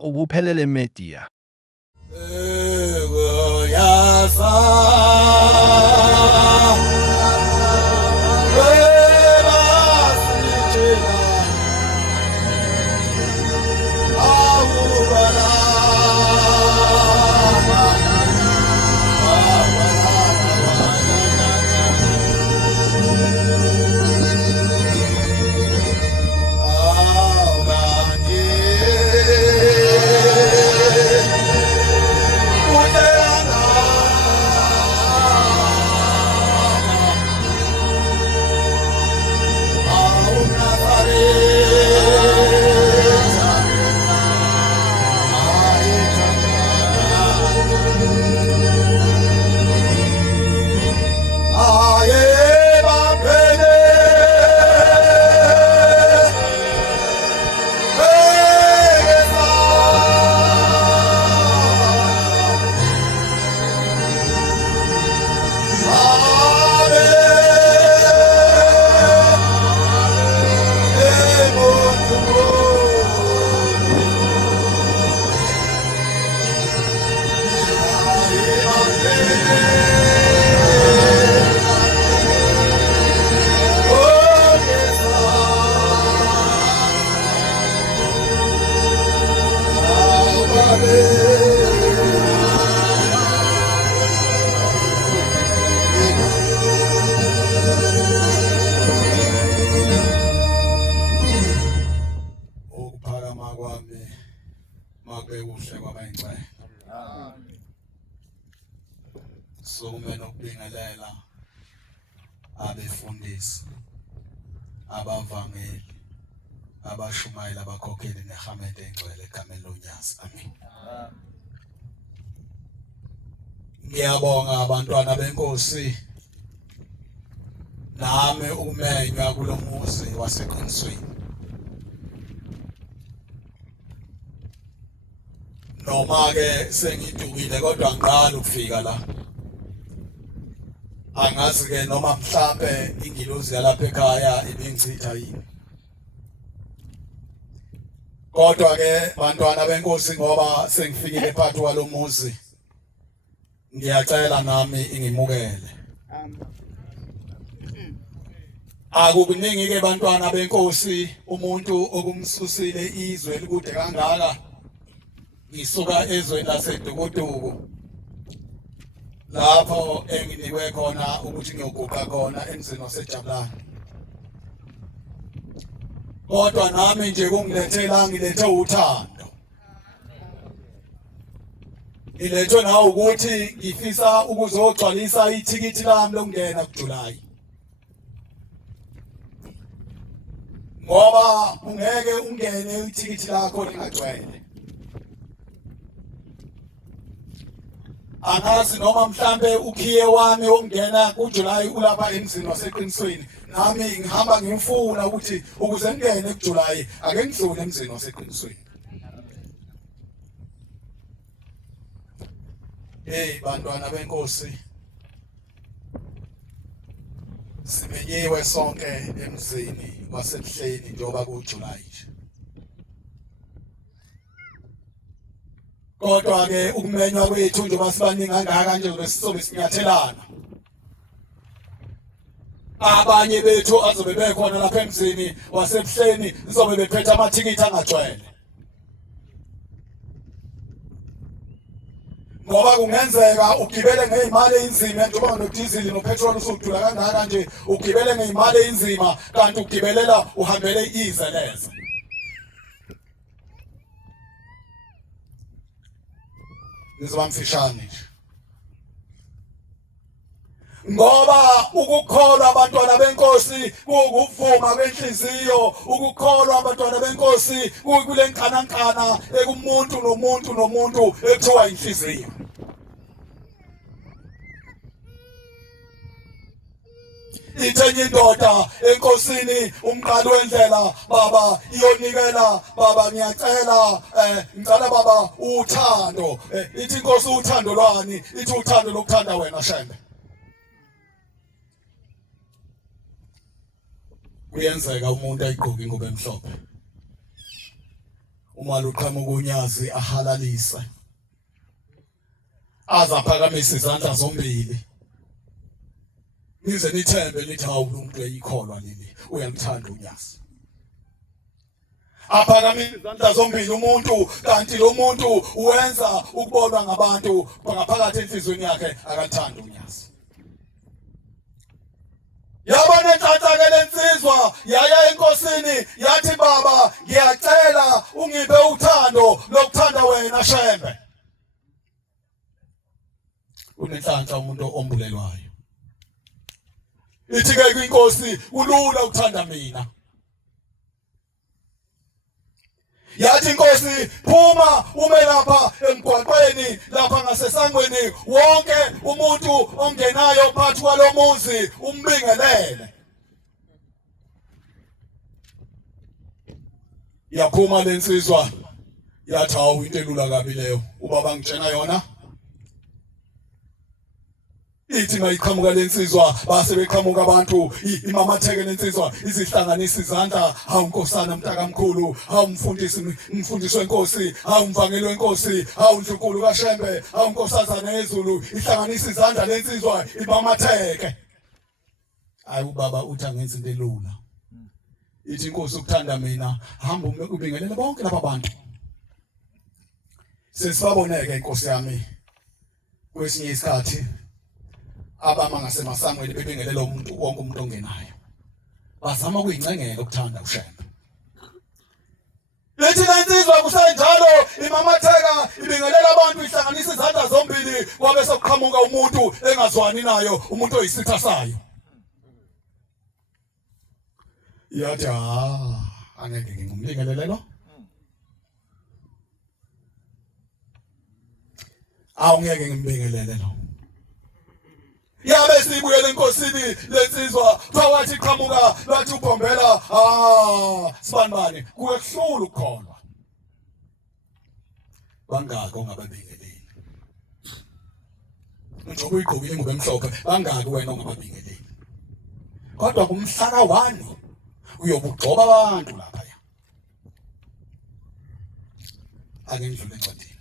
ubuphelele media. Ukuphakama kwami makube kuhle kwabangcwele. Sukume nokubingelela abefundisi, abavangeli, abashumayeli, abakhokheli nehamende engcwele egameni loNyazi. Amen. Ngiyabonga abantwana benkosi nami ukumenywa kulomuzi waseqinisweni. Noma ke sengidukile kodwa ngiqala ukufika la. Angazi ke noma mhlambe ingilozi yalapha ekhaya ibingicitha yini. Kodwa ke bantwana benkosi ngoba sengifikile phakathi kwalomuzi ngiyacela nami ingimukele. Akukuningi ke bantwana benkosi umuntu okumsusile izwe elikude kangaka. Ngisuka ezweni laseDukuduku lapho enginikwe khona ukuthi ngiyoguqa khona emzini waseJabulani. Kodwa nami nje kungilethela ngilethe uthando. Ngilethwe nawe ukuthi ngifisa ukuzogcwalisa ithikithi lami lokungena kuJulayi. Ngoba ungeke ungene ithikithi lakho lingagcwele. Angazi noma mhlambe ukhiye wami ongena kuJulayi ulapha emzini waseqinisweni nami ngihamba ngimfuna ukuthi ukuze ngene kuJulayi ake ngidlule emzini waseqinisweni. Hey bantwana benkosi, simenyiwe sonke emzini wasebuhleni njengoba kuJulayi nje. Kodwa ke ukumenywa kwethu njengoba sibaningi kangaka nje besizobe sinyathelana. Abanye bethu azobe bekhona lapha emzini wasebuhleni izobe bephethe amathikithi angagcwele. Ngoba kungenzeka ugibele ngezimali ezinzima njengoba nodizili nopetrol usudula kangaka nje ugibele ngezimali ezinzima kanti ugibelela uhambele izeleza. Ngizoba mfishane nje. Ngoba ukukholwa abantwana benkosi kukuvuma kwenhliziyo, ukukholwa abantwana benkosi kule nkanankana ekumuntu nomuntu ekuthiwa inhliziyo. Ithenye indoda enkosini umqali wendlela baba iyonikela baba ngiyacela ngicela baba uthando ithi inkosi uthando lwani ithi uthando lokuthanda wena shembe. Kuyenzeka umuntu ayigqoke ingubo emhlophe uma luqhamuka unyazi ahalalise azaphakamise izandla zombili nize nithembe lithi hawu lo muntu eyikholwa leli uyalithanda unyazi aphakamise izandla zombili umuntu kanti lo muntu uwenza ukubonwa ngabantu ngaphakathi enhlizweni yakhe akathanda unyazi yabona enhlanhla ke lensizwa yaya enkosini yathi baba ngiyacela ungiphe uthando lokuthanda wena Shembe unenhlanhla umuntu ombulelwayo ithi ke inkosi ulula ukuthanda mina yathi inkosi phuma ume lapha emgwaqweni lapha ngasesangweni wonke umuntu ongenayo phakathi kwalomuzi umbingelele yaphuma lensizwa yathi hawu into elula kabi leyo ubaba ngitshena yona ithi mayiqhamuka lensizwa base beqhamuka abantu imamatheke lensizwa izihlanganisa izandla hawu nkosana mntakamkhulu hawu mfundisi wenkosi hawu mvangeli wenkosi hawu ndlunkulu kaShembe hawu nkosazana yezulu ihlanganisa izandla lensizwa imamatheke hayi ubaba uthi angenza into elula ithi inkosi ukuthanda mina hamba ubingelele bonke laba bantu sesibaboneke inkosi yami kwesinye isikhathi abama ngasemasangweni bebingelela umuntu wonke umuntu ongenayo bazama ukuyincengela ukuthanda uShembe lethi lensizwa kusenjalo imamatheka ibingelela abantu ihlanganisa izandla zombili kwabe sokuqhamuka umuntu engazwani nayo umuntu oyisitha sayo yathi angeke ngimlingelele lo awungeke ngimbingelele lo yabe sibuyele enkosini lensizwa phakathi iqhamuka lathi ubhombela sibanibani kuye kuhlula ukukholwa bangaka ongababingeleli njengoba uyigqokile ingubo emhlophe bangaka wena ongababingeleli kodwa kumhlaka 1 uyobugcoba abantu lapha ake ngidlule encwadini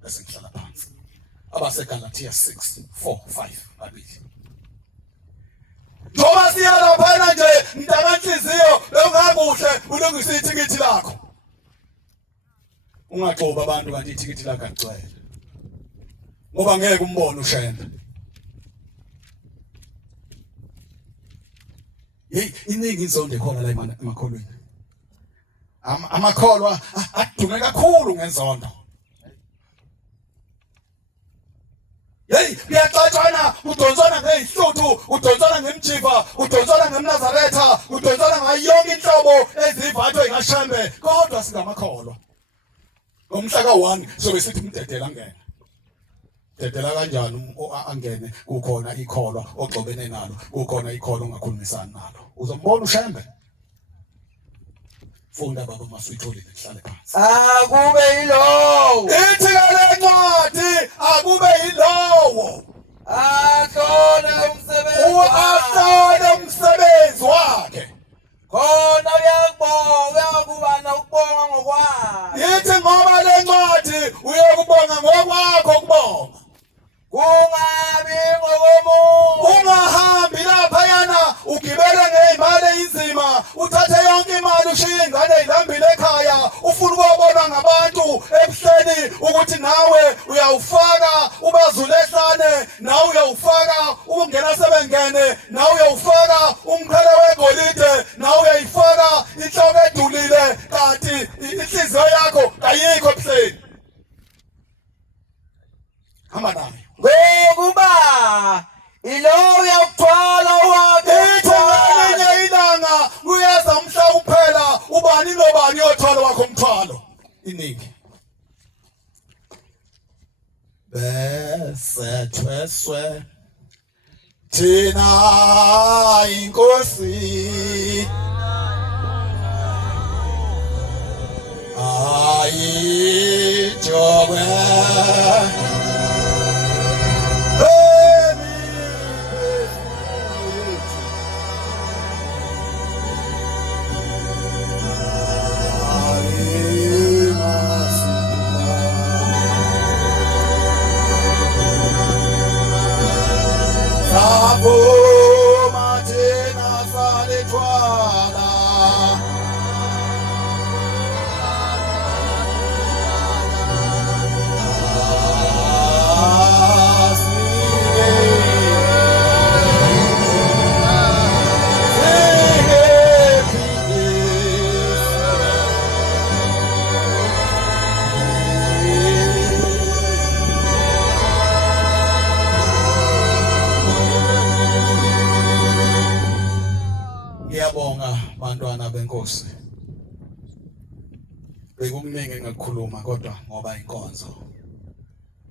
bese ngihlala phansi abaseGalatia 6:4-5 babili njoba siya lapha nje mntakanhliziyo longakuhle ulungisa ithikithi lakho ungaxoba abantu kanti ithikithi lakho agcwele ngoba ngeke umbone uShembe iningi inzondo ekhona la emakholweni amakholwa adume kakhulu ngenzondo kuyaxatshana udonsana ngezihluthu udonsana ngemjiva udonsana ngemnazaretha udonsana ngayo yonke inhlobo ezivathwe ngaShembe kodwa singamakholwa ngomhlaka 1 sobe sithi umdedela angene dedela kanjani angene kukhona ikholwa ogxobene nalo kukhona ikholwa ongakhulumisani nalo uzombona uShembe funda baba masuyitholile hlale phansi akube yilowo ithi le ncwadi akube yilowo ahlole umsebenzi wakhe khona uyakuba nokubonga ngokwakhe ithi ngoba le ncwadi uyokubonga ngokwakho ukubonga kungabi ngokomuntu ungahambi lapha yana ugibele ngezimali inzima uthathe yonke imali ushiye ingane ilambile ekhaya ufuna ukubona ngabantu ebuhleni ukuthi nawe uyawufaka ubazule ehlane nawe uyawufaka ukungena sebengene nawe uyawufaka umqhele wegolide nawe uyayifaka inhloko edulile kanti inhliziyo yakho ayikho ebuhleni hamba naye ngokuba ilowo uyakuthwala wakhe ngelinye ilanga kuyeza umhla uphela ubani nobani yothwala wakho umthwalo iningi bese thweswe thina inkosi ayijogwe bantwana benkosi bekukuningi engakukhuluma kodwa ngoba inkonzo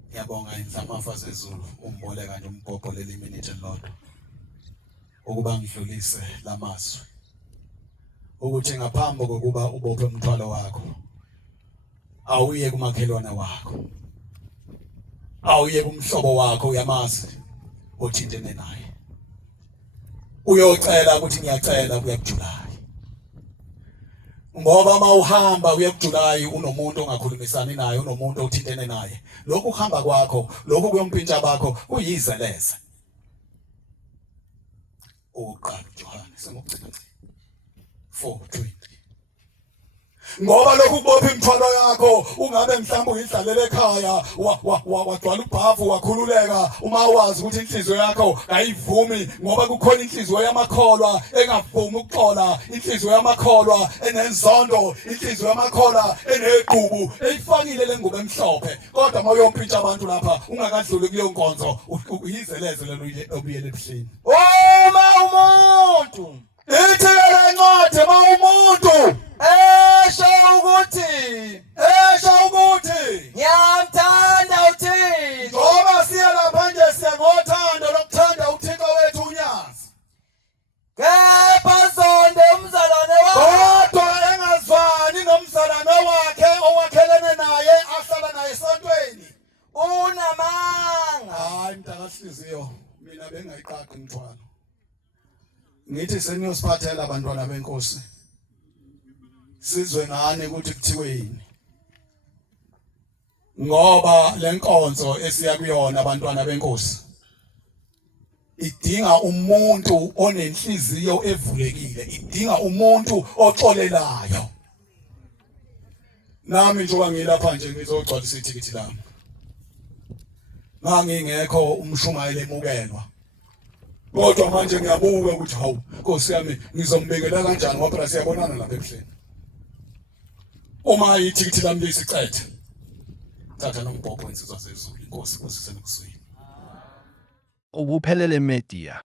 ngiyabonga inhlamafa zezulu umboleka nje umbhobho leli minute lodwa ukuba ngidlulise lamazwi ukuthi ngaphambi kokuba ubophe umthwalo wakho awuye kumakhelwane wakho awuye kumhlobo wakho uyamazi othintene naye uyocela ukuthi ngiyacela kuya kuJulayi ngoba mawuhamba kuya kuJulayi unomuntu ongakhulumisani naye unomuntu othintene naye lokhu kuhamba kwakho lokhu kuyompintsha bakho kuyizeleze oqala uJohane sengokugcina 4:20 ngoba lokhu kubopha imithwalo yakho ungabe mhlawumbe uyidlalela ekhaya wagcwala ubhavu wakhululeka uma wazi ukuthi inhliziyo yakho ayivumi ngoba kukhona inhliziyo yamakholwa engavumi ukuxola inhliziyo yamakholwa enenzondo inhliziyo yamakholwa enequbu eyifakile lengubo emhlophe kodwa mawuyomphintsha abantu lapha ungakadluli kuleyo nkonzo uyizeleze lelo obuyele ebuhlini uma umuntu ithi le ncwadi umuntu esho ukuthi ngiyamthanda uThixo ngoba siya lapha nje siyangothando lokuthanda uThixo wethu unyazi kepha zonde umzalwane wakhe kodwa engazwani nomzalwane wakhe owakhelene naye ahlala naye esontweni unamanga hayi mntakahliziyo mina bengayiqaqi imithwalo ngithi seniyosiphathela abantwana benkosi sizwe ngani ukuthi kuthiwe yini ngoba lenkonzo esiya kuyona abantwana benkosi idinga umuntu onenhliziyo evulekile idinga umuntu oxolelayo nami njengoba ngilapha nje ngizogcwalisa ithikithi lami ngangingekho umshumayeli emukelwa kodwa manje ngiyabuka ukuthi hawu Nkosi yami ngizombekela kanjani ngoba phela siyabonana lapha ebuhleni uma ithikithi lami lisicethe thatha nombhobho insizwa sezulu Inkosi kusise nokuswini Ubuphelele Media.